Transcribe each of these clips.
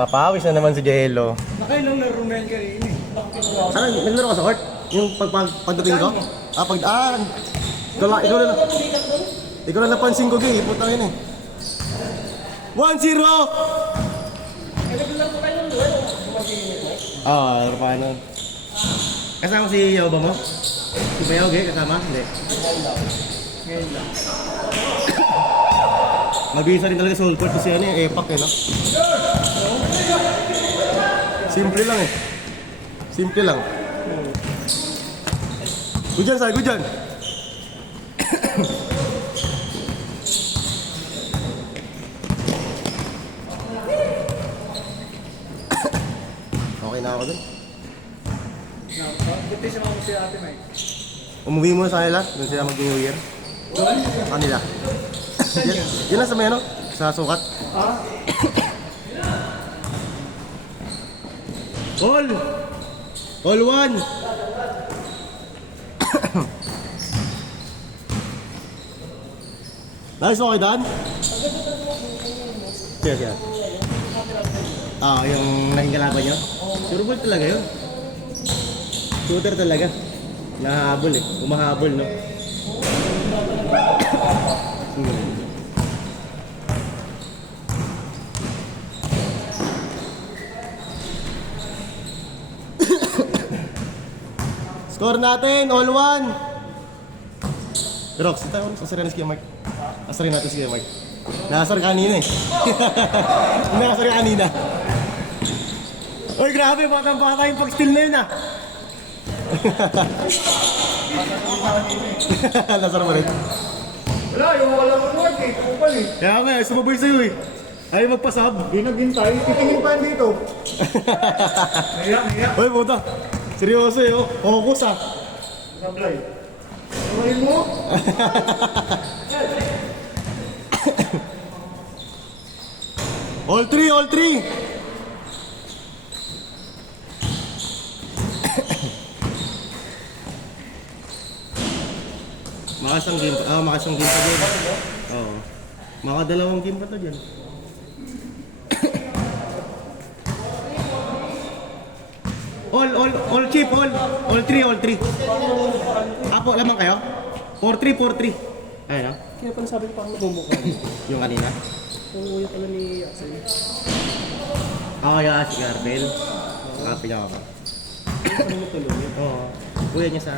Papawis na naman si Jello. Nakailang laro na yan kanina eh. Ano, naglaro ka sa court? Yung pagdating ko? Ikaw lang napansin ko, Gay. Puta yun eh. 1-0! Oo, laro pa nun. Kasama si Yoba mo? Si Bayaw, Gay? Kasama? Hindi. Ngayon lang. Mabisa rin talaga sa home court kasi ano yung epak eh, no? Simple lang eh. Simple lang. Good dyan, Sai. Good dyan. Okay na ako dun. Buti siya mga si Ate Mike. Umuwi muna sa kanila. Doon sila mag-New Year. Kanila. Yan lang sa may ano? Sa sukat. All! All one! Nice, okay, Dan? Siya. Yung naging kalaban nyo? Sure ball talaga yun. Shooter talaga. Nahabol eh. Umahabol, no? Score natin, all one. Rox, tayo asarin natin si Mark. Asarin natin si Mark. Nakasar kanina eh. Nakasar kanina. Uy, grabe, batang-bata yung pag-steal na yun ah. Nasar mo rin. Wala, yung wala mo Mike eh. Kupal eh. Kaya nga, sumabay sa'yo eh. Ayaw magpasab. Di naghintay. Titingin pa yan dito. Hiya. Uy, puta. Seryoso eh, oh. Focus ah. Sablay. Sablay mo? All three, all three. Makasang game pa. Makasang game pa dyan. Oo. Makadalawang game pa to dyan. All chip, all three. Apo, lamang kayo? 4-3. Ayun, no? Kaya pala sabi ko parang namumukha. Yung kanina. Yung uya pala ni Axel. Ako yung si Garbel. Saka pinaka ko. Ano mo tuloy? Oo. Kuya niya sa...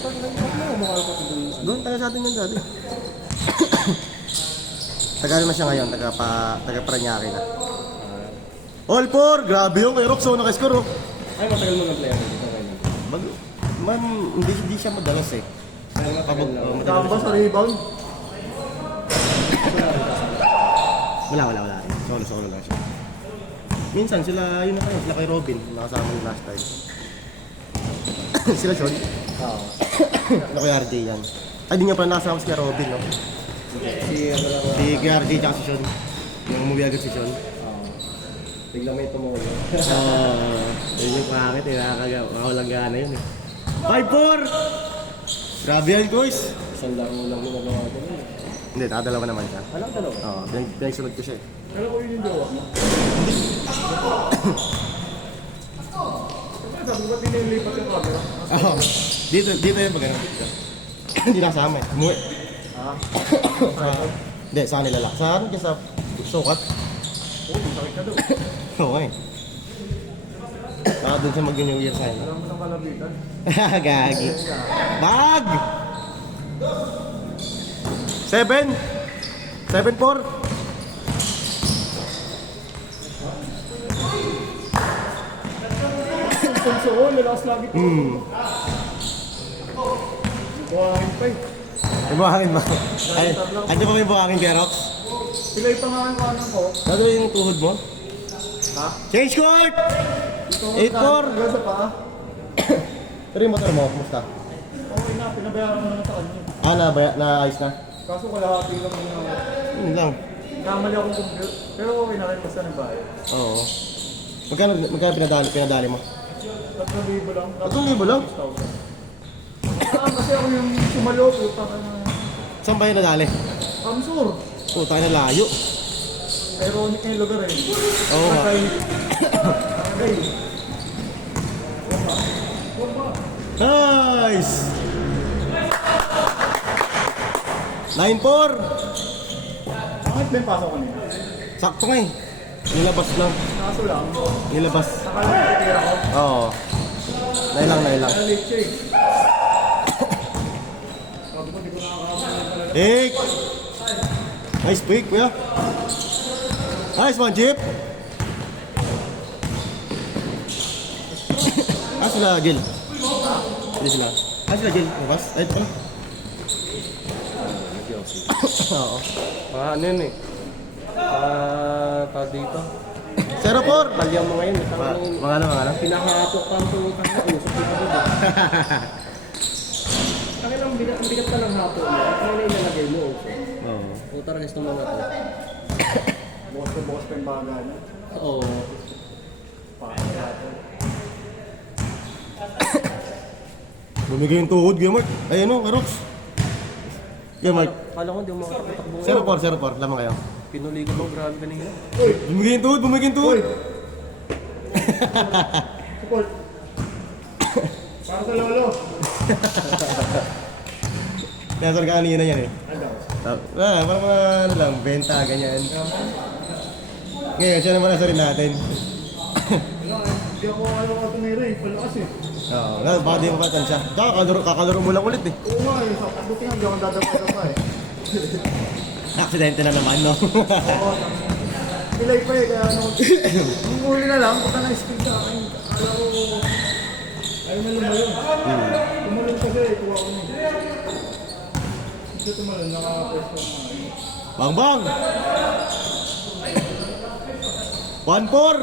Pag namumukha ka doon. Doon, taga sa atin yun dati. Taga na siya ngayon, taga Paranaque na. All four! Grabe yung kay Roxo, nakascore oh. Ay, matagal mo ng player dito kayo. Hindi siya madalas eh. Kapag Tamba sa rebound? Wala. Solo lang siya. Minsan sila, yun na kayo, sila kay Robin, nakasama yung last time. Sila Sean? Oo. Ano kay RJ yan? Ay, di nga pala nakasama si Robin, no? Si kay RJ tsaka si Sean. Yung umuwi agad si Sean. Bigla may tumulo. Yun yung pangit eh, nakakawalang gana yun eh. 5-4! Grabe yan, guys! Isang laro lang mo nagawa ko rin. Hindi, nakadalawa naman siya. Alam dalawa? Oo, pinagsunod ko siya eh. Alam ko yun yung jowa mo. Sabi ko ba't dinilipat yung camera? Oo, dito yun pag ano. Hindi nakasama eh, umuwi. Hindi, sa kanila lang. Sa akin, sa sukat. Sakit ka doon. Oo eh. Baka doon siya mag-New Year sa Alam mo ng kalabitan. Gagi. Bag! 7! 7-4! Suon, lalakas lagi po. Buhangin pa eh. May buhangin ba? Ay, andyan pa may buhangin kaya Rox? Sila yung pangalan ko ano ko. Nado yung tuhod mo? Ha? Change court! 8-4! Ganda pa ah. Pero yung motor mo, kumusta? Okay na, pinabayaran mo naman sa kanya. Na-ayos na? Kaso kalahati lang muna ako. Yun lang. Kamali akong compute. Pero okay na rin basta nagbayad. Oo. Magkano pinadali mo? 3,000 lang. 3,000 lang? 6,000. Kasi ako yung sumalo, puta ka na. Saan ba yung nadali? Kamsur. Puta na layo. ironic na yung lugar eh. Oo nga. Okay. Nice! 9-4! Bakit ba yung pasok kanina? Sakto nga eh. Nilabas lang. Kaso lang, Nilabas. akala ko titira ko. Oo. Nailang. Nalit siya eh. Sabi ko, di ko nakakaroon talaga. Pick! Nice pick, kuya. Nice one, Jeep! Ah, sila, Gil. Hindi sila. Ah, sila, Gil. Bukas? Ay, ito pala. Oo. Mga ano yun eh. Tawag dito. 0-4! Talya mo ngayon. Mga ano? Pinakahatok ka ang putang na usap dito dito. Kaya lang ang bigat pa ng hapo mo. Kaya na ilalagay mo. Oo. Puta rin gusto mga to. Bukas pa yung baga na. Oo. Bumigay yung tuhod, Kuya Mark. Ay, ano, Karox. Kuya Mark. Kala ko hindi mo makakatakbo ngayon. 0-4, lamang kayo. Pinuli ko bang grabe kanina. Bumigay yung tuhod. Support. Para sa lolo. Kaya saan ka kanina yan eh. Ano? Parang mga ano lang, benta, ganyan. Ngayon, siya naman nasa rin natin. Hindi ako alam ka tumira eh. Palakas eh. Oo, baka di mapatan siya. Kakalaro mo lang ulit eh. Oo nga eh. Sa buti nga, hindi ako dadapa eh. Aksidente na naman, no? Oo. Pilay pa eh. Kaya ano. Yung huli na lang, baka na-speed sa akin. Alam ko. Ayaw na lumayon. Tumalon kasi eh. Tuwa ko nun. Hindi tumalon. Naka-press ko na. Bang! 1-4!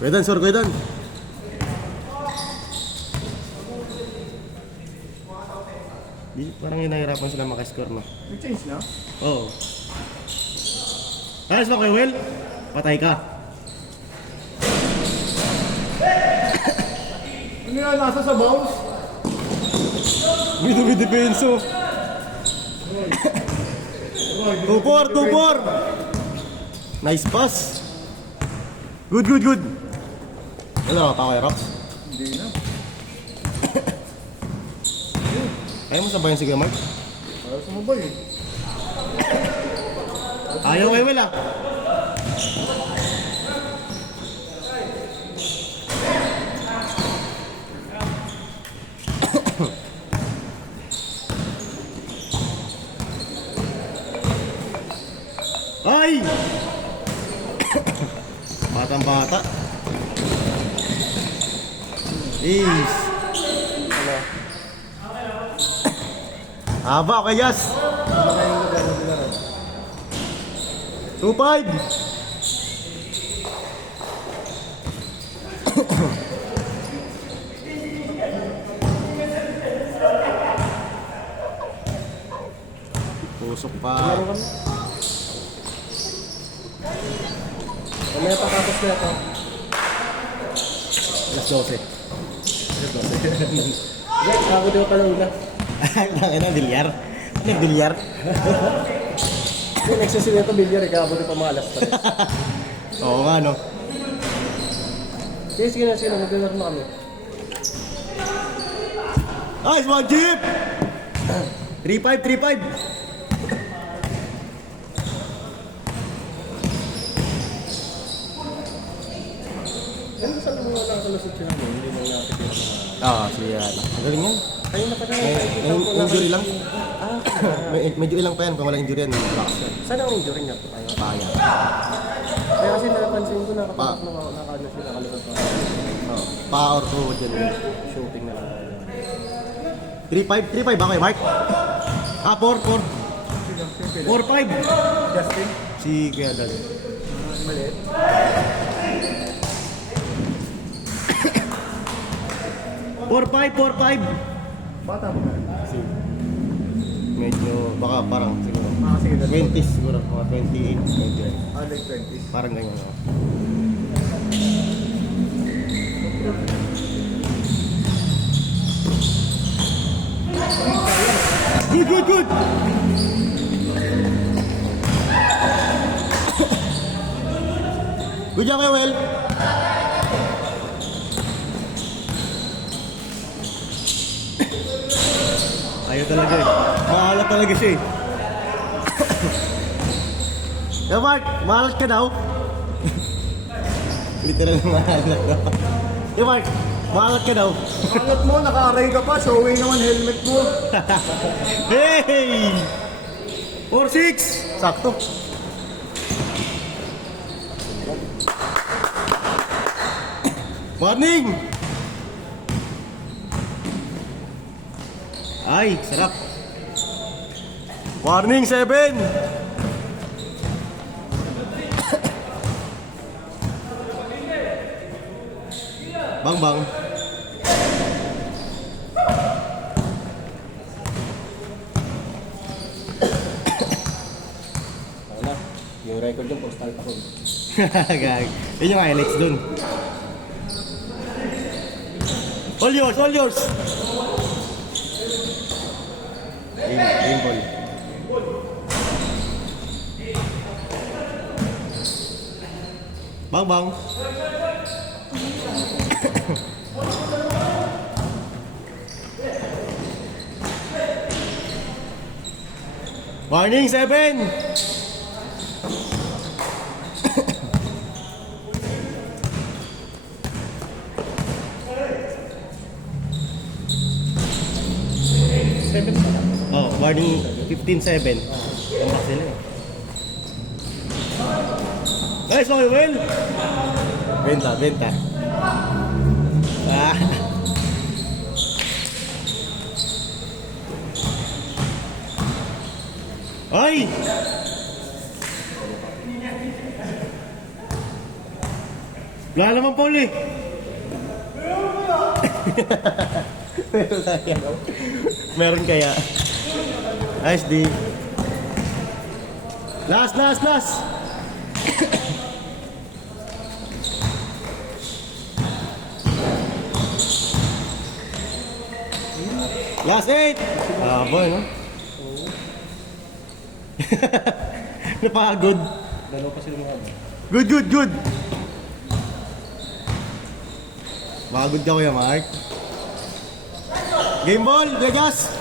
Kuya sir, Kuya Dan. Parang nahihirapan sila makascore, no? May change na? Oo. Ayos ba kayo, Will? Patay ka. Ano yan? Nasa sa bounce? Binubidepenso. 2-4! Nice pass. Good. Ano, pa kayo, Rox? Hindi na. Ayaw mo sabayan si Kuya Mark? Ayaw sumabay eh. Ayaw kayo, Will, ah. Ay! Batang-bata. Is. Haba, okay, Yas. 2-5. Pusok pa. Mamaya pakapos na ito. Alas 12. Yes, ako di ba pala una. Ang ina, bilyar. Ano yung bilyar? Yung nagsisilya ito, bilyar, ikabuti pa mga alas 3. Oo nga, no? Sige na, mag-dinner na kami. Nice one, Jeep! 3-5. Ano sa mga nakakalusot siya namin, hindi mo natin Oo, siya. Ang galing yan. Ayun na pa siya. Injury lang. Medyo ilang pa yan. Kung walang injury yan, relax yan. Saan ang injury niya? Ayun. Paya. Kaya kasi napansin ko nakakaano siya, nakalusot pa. Oh, pa or tuhod yan. Shooting na lang. 3-5 ba kayo, Mark? Ah, 4. 4-5. Justin? Si Kuya Dal. Maliit. 4-5. Bata mo na. Medyo, baka parang siguro. Sige na. 20s siguro, mga 28, 28. Late 20s. Parang ganyan. Oh. Good! Good job, Will. Ayaw talaga eh. Maalat talaga siya eh. Mark, maalat ka daw. Literal na maalat daw. Mark, maalat ka daw. Alat mo, naka-array ka pa. Showing naman helmet mo. Hey! 4-6! Sakto. Morning! Ay, sarap. Warning 7! Bang bang. Wala. Yung record yung postal pa ko. Gag. Yun yung highlights dun. All yours, all yours! Aim ball. Bang bang. Warning 7! Oh, warning 15-7. Tambak sila eh. Nice one, Will! Benta, benta. Ah. Ay! Wala naman Paul eh. Meron kaya. Meron kaya. Nice D. Last, last, last. Last 8. Ah, boy, no? Napagod. Dalawa pa sila mga Good, good, good. Pagod ka kuya, Mark. Game ball, Vegas.